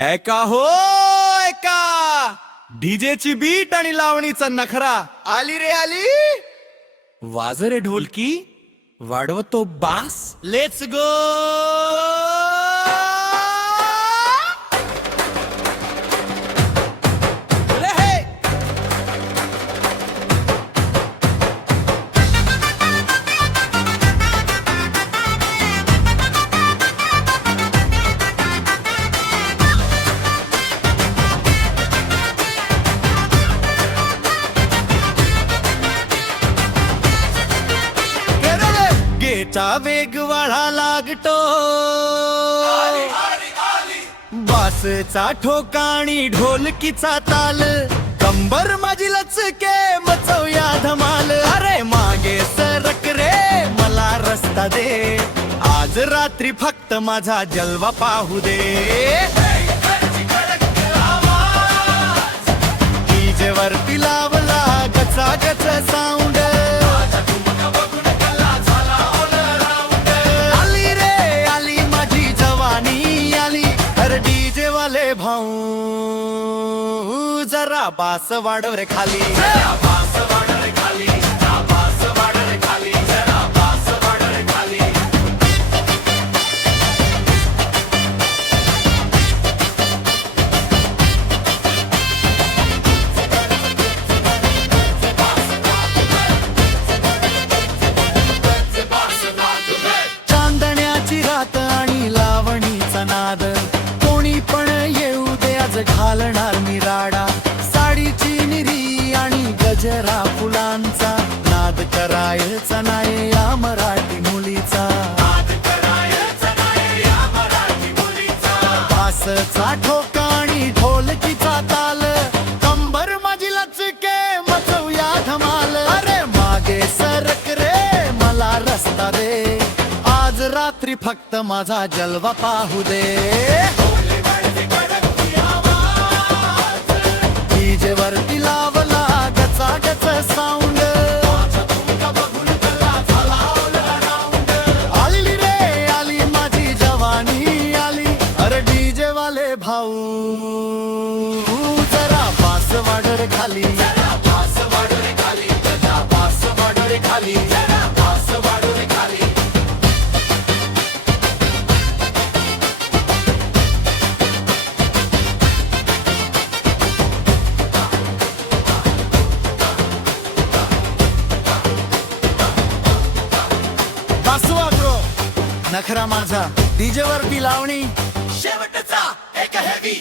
ऐका हो ऐका, डीजेची बीट आणि लावणीचा नखरा आली रे आली. वाज रे ढोलकी, वाढवतो बास. Let's go. गेचा वेग वाढा लागतो, बासचा ठोकाणी ढोलकीचा ताल, कंबर माझी लचके मचवया धमाल. अरे मागे सरक रे, मला रस्ता दे, आज रात्री फक्त माझा जलवा पाहू दे. डीजे वरती लावला गचा गच साऊंड, डीजे वाले भाऊ जरा बास वाढव रे खाली, जरा बास वाढव रे खाली, जरा बास वाढव रे खाली, जरा बास वाढव रे खाली. चांदण्याची रात आणि लावणीचा नाद, पण येऊ दे आज घालणार मी राडा. साडीची निरी आणि गजरा फुलांचा, नाद करायचा नाही या मराठी मुलीचा, नाद करायचा नाही या मराठी मुलीचा. बासचा ठोकाणी ढोलकीचा ताल, कंबर माझी लचके मचवया धमाल. अरे मागे सरक रे, मला रस्ता दे, आज रात्री फक्त माझा जलवा पाहू दे. डीजे वरती लावला गचा गच साऊंड, आली रे आली माझी जवानी आली. अरे डीजे वाले भाऊ जरा बास वाढ रे खाली, जरा बास वाढ रे खाली, जरा बास वाढ रे खाली, जरा बास वाढ रे खाली. नखरा माझा डीजे वरती लावणी, शेवटचा एक हेवी.